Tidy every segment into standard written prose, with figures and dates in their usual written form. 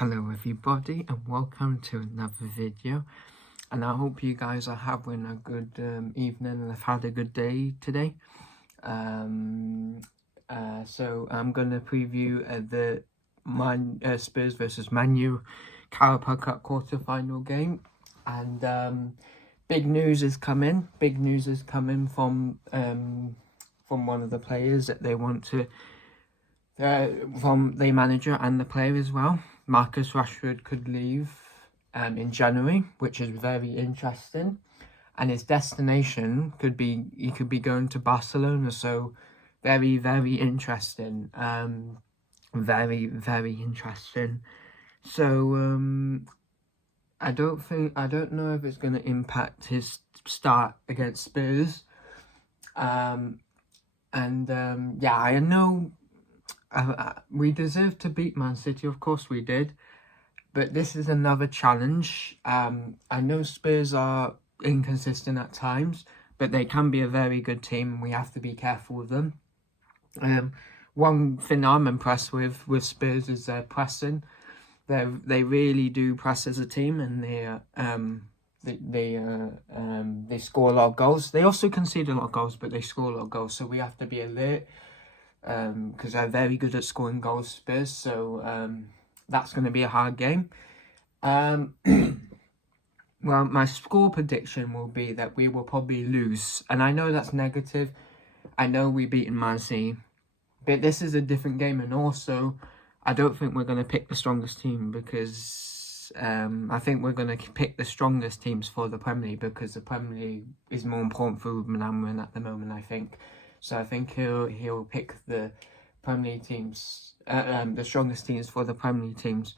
Hello everybody and welcome to another video, and I hope you guys are having a good evening and have had a good day today. So I'm going to preview the Spurs versus Man U Carabao Cup quarter-final game, and big news is coming from one of the players that they want to from the manager and the player as well. Marcus Rashford could leave in January, which is very interesting, and his destination could be going to Barcelona. So very interesting. Very interesting. So I don't know if it's going to impact his start against Spurs. Yeah, I know. We deserve to beat Man City, of course we did, but this is another challenge. I know Spurs are inconsistent at times, but they can be a very good team, and we have to be careful with them. One thing I'm impressed with Spurs is their pressing. They really do press as a team, and they score a lot of goals. They also concede a lot of goals, but they score a lot of goals, so we have to be alert. Because they're very good at scoring goals, Spurs, so that's going to be a hard game. Well, my score prediction will be that we will probably lose, and I know that's negative. I know we beat Man City, but this is a different game, and also I don't think we're going to pick the strongest team, because I think we're going to pick the strongest teams for the Premier League, because the Premier League is more important for Ruben Amorim at the moment, I think. So I think he'll pick the Premier League teams, the strongest teams for the Premier League teams.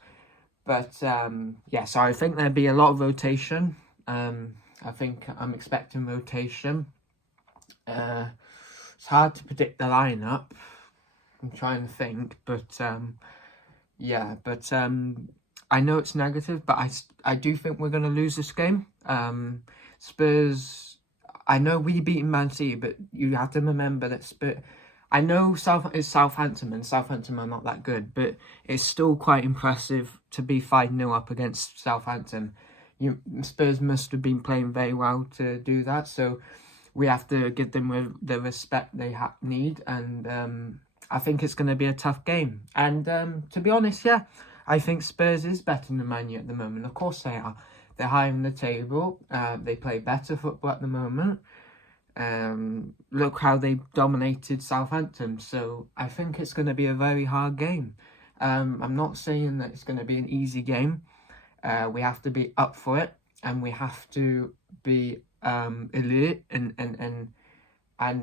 But yeah, so I think there'll be a lot of rotation. I think I'm expecting rotation. It's hard to predict the lineup. I'm trying to think, but yeah, but I know it's negative, but I do think we're going to lose this game. Spurs. I know we beat Man City, but you have to remember that I know it's Southampton, and Southampton are not that good, but it's still quite impressive to be 5-0 up against Southampton. Spurs must have been playing very well to do that, so we have to give them the respect they need, and I think it's going to be a tough game. And to be honest, yeah, I think Spurs is better than Man U at the moment. Of course they are. They're higher in the table. They play better football at the moment. Look how they dominated Southampton. So I think it's going to be a very hard game. I'm not saying that it's going to be an easy game. We have to be up for it, and we have to be alert, and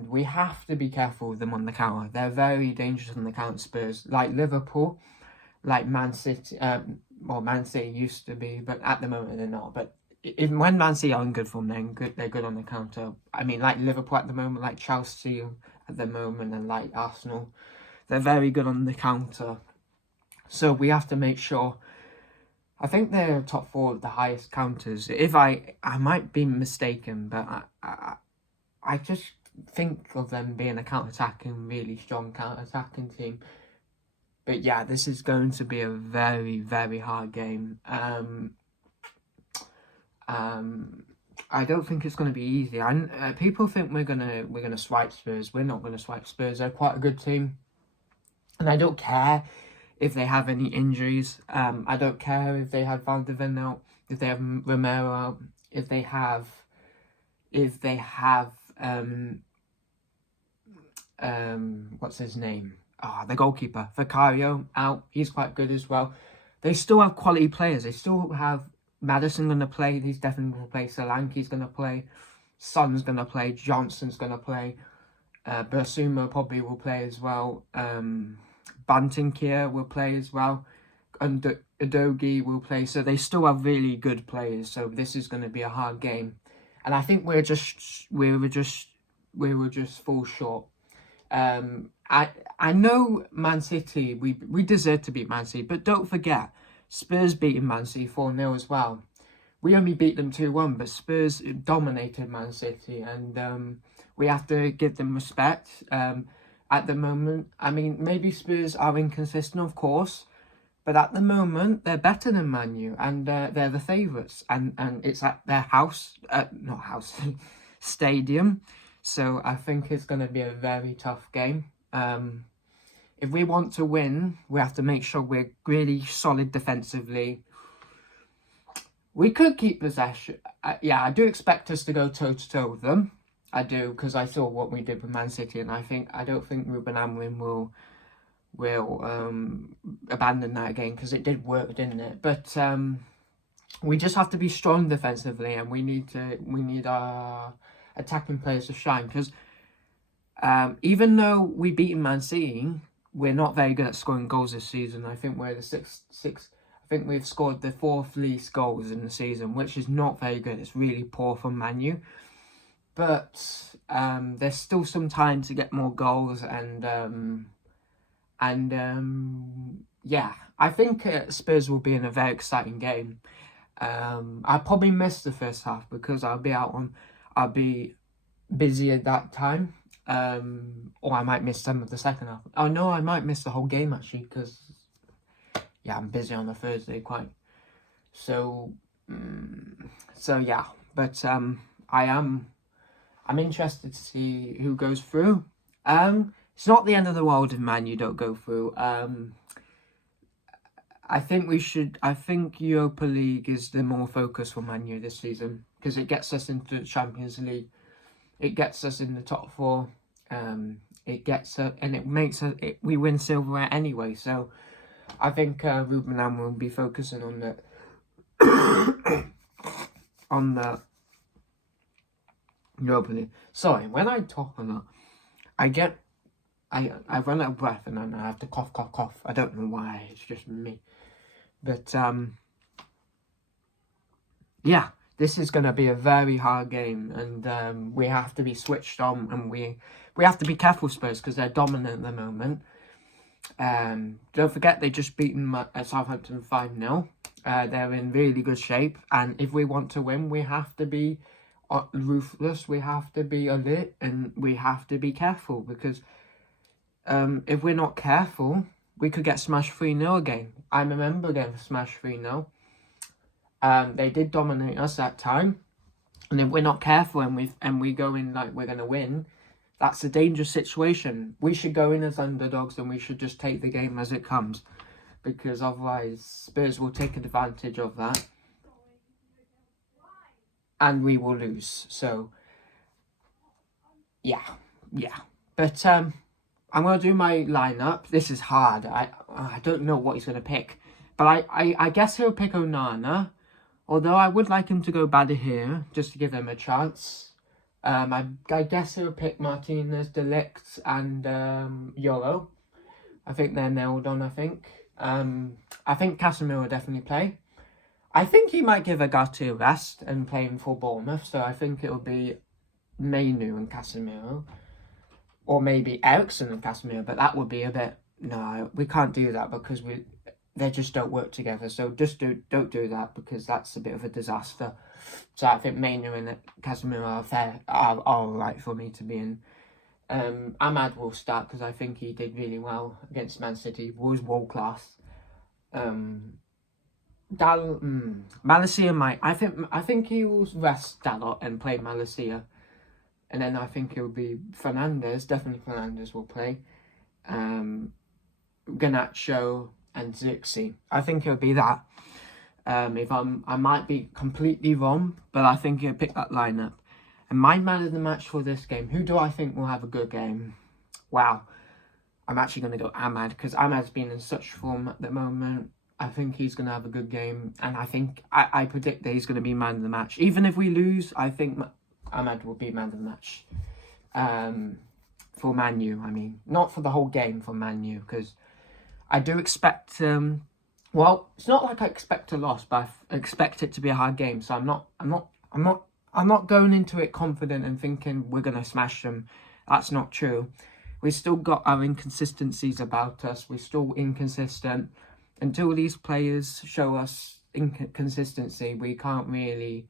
we have to be careful with them on the counter. They're very dangerous on the counter, Spurs, like Liverpool, like Man City. Well, Man City used to be, but at the moment they're not. But even when Man City are in good form, they're good on the counter. I mean, like Liverpool at the moment, like Chelsea at the moment, and like Arsenal, they're very good on the counter. So we have to make sure. I think they're top 4 of the highest counters. If I might be mistaken, but I just think of them being a counter-attacking, really strong counter-attacking team. But yeah, this is going to be a very hard game. I don't think it's going to be easy. People think we're gonna swipe Spurs. We're not going to swipe Spurs. They're quite a good team, and I don't care if they have any injuries. I don't care if they have Van der Ven out, if they have Romero out, if they have what's his name? The goalkeeper, Vicario, out. He's quite good as well. They still have quality players. They still have Maddison going to play. He's definitely going to play. Solanke's going to play. Son's going to play. Johnson's going to play. Basuma probably will play as well. Bantinkier will play as well. And Udogie will play. So they still have really good players. So this is going to be a hard game. And I think we were just fall short. I know Man City, we deserve to beat Man City, but don't forget, Spurs beating Man City 4-0 as well. We only beat them 2-1, but Spurs dominated Man City, and we have to give them respect. At the moment, I mean, maybe Spurs are inconsistent, of course, But at the moment, they're better than Man U, and they're the favourites, and it's at their not house, stadium. So I think it's going to be a very tough game. If we want to win, we have to make sure we're really solid defensively. We could keep possession. Yeah, I do expect us to go toe-to-toe with them. I do, because I saw what we did with Man City, and I don't think Ruben Amorim will abandon that again, because it did work, didn't it? But we just have to be strong defensively, and we need our attacking players to shine, because even though we beaten Man City, we're not very good at scoring goals this season. I think we're the sixth. I think we've scored the 4th least goals in the season, which is not very good. It's really poor from Man U. But there's still some time to get more goals, and yeah, I think Spurs will be in a very exciting game. I probably miss the first half because I'll be busy at that time. Or I might miss some of the second half. Oh no, I might miss the whole game actually, because yeah, I'm busy on a Thursday quite. So yeah, but I'm interested to see who goes through. It's not the end of the world if Man U don't go through. I think Europa League is the more focus for Man U this season, because it gets us into the Champions League. It gets us in the top 4. It gets and it makes we win silverware anyway. So I think Ruben Amorim will be focusing on the on the Europa League. Sorry, when I talk a lot, I run out of breath and then I have to cough. I don't know why. It's just me. But yeah, this is going to be a very hard game, and we have to be switched on, and we have to be careful, Spurs, because they're dominant at the moment. Don't forget, they just beaten Southampton 5-0. They're in really good shape, and if we want to win, we have to be ruthless, we have to be alert, and we have to be careful, because if we're not careful, we could get smashed 3-0 again. I remember getting smashed 3-0. They did dominate us that time, and if we're not careful and we go in like we're going to win, that's a dangerous situation. We should go in as underdogs, and we should just take the game as it comes, because otherwise Spurs will take advantage of that and we will lose. So yeah. But I'm going to do my lineup. This is hard. I don't know what he's going to pick, but I guess he'll pick Onana, although I would like him to go Badahir just to give him a chance. I guess he'll pick Martinez, De Ligt, and Euro. I think they're nailed on, I think. I think Casemiro will definitely play. I think he might give Agati a rest and play him for Bournemouth, so I think it'll be Mainu and Casemiro. Or maybe Eriksen and Casemiro, but that would be a bit... No, we can't do that because they just don't work together. So just don't do that, because that's a bit of a disaster. So I think Mainu and Casemiro are all right for me to be in. Ahmad will start because I think he did really well against Man City. He was world class. Malacia might. I think he will rest Dalot and play Malacia, and then I think it will be Fernandes. Definitely Fernandes will play. Garnacho and Zirkzee. I think it'll be that. I might be completely wrong, but I think he'll pick that lineup. And my man of the match for this game, who do I think will have a good game? Wow, I'm actually going to go Ahmad, because Ahmad's been in such form at the moment. I think he's going to have a good game, and I think I predict that he's going to be man of the match. Even if we lose, I think Ahmad will be man of the match. For Man U, I mean, not for the whole game, for Man U, because I do expect. Well, it's not like I expect a loss, but I expect it to be a hard game. So I'm not going into it confident and thinking we're going to smash them. That's not true. We've still got our inconsistencies about us. We're still inconsistent. Until these players show us inconsistency, we can't really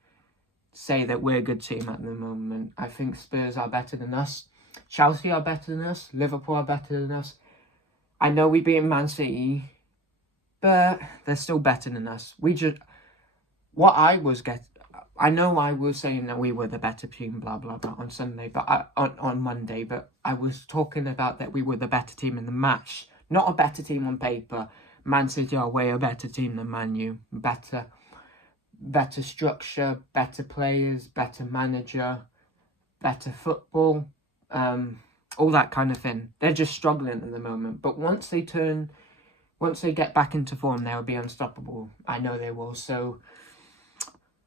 say that we're a good team at the moment. I think Spurs are better than us. Chelsea are better than us. Liverpool are better than us. I know we beat Man City, but they're still better than us. I know I was saying that we were the better team, blah, blah, blah, on Sunday, but on Monday, but I was talking about that we were the better team in the match. Not a better team on paper. Man City are way a better team than Man U. Better structure, better players, better manager, better football, all that kind of thing. They're just struggling at the moment, but once they get back into form, they'll be unstoppable. I know they will, so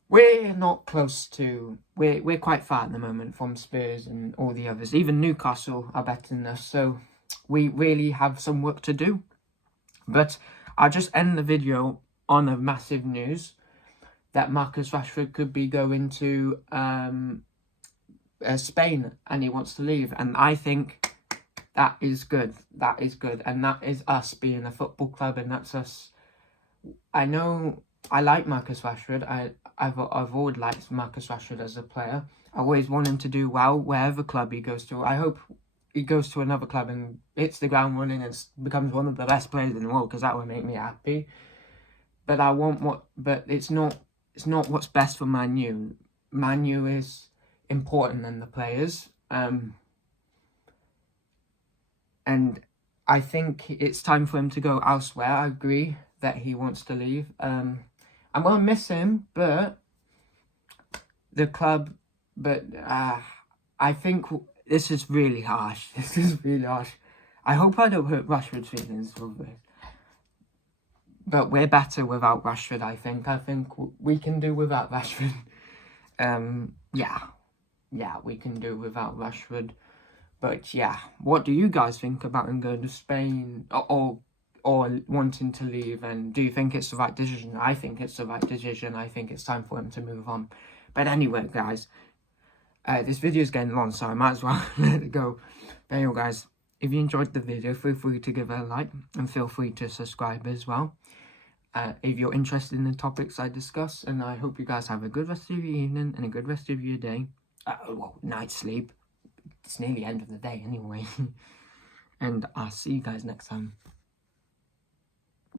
we're not close to... We're quite far at the moment from Spurs and all the others. Even Newcastle are better than us, so we really have some work to do. But I'll just end the video on a massive news that Marcus Rashford could be going to Spain and he wants to leave. And I think that is good. That is good. And that is us being a football club, and that's us. I know I like Marcus Rashford. I've always liked Marcus Rashford as a player. I always want him to do well wherever club he goes to. I hope he goes to another club and hits the ground running and becomes one of the best players in the world, because that would make me happy. But it's not what's best for Man U. Man U is important than the players. And I think it's time for him to go elsewhere. I agree that he wants to leave. I'm going to miss him, but the club... But I think this is really harsh. This is really harsh. I hope I don't hurt Rashford's feelings for this. But we're better without Rashford, I think. I think we can do without Rashford. Yeah, we can do without Rashford. But yeah, what do you guys think about him going to Spain or wanting to leave? And do you think it's the right decision? I think it's the right decision. I think it's time for him to move on. But anyway, guys, this video is getting long, so I might as well let it go. But anyway, guys, if you enjoyed the video, feel free to give it a like and feel free to subscribe as well. If you're interested in the topics I discuss, and I hope you guys have a good rest of your evening and a good rest of your day. Well, night's sleep. It's nearly the end of the day anyway. And I'll see you guys next time.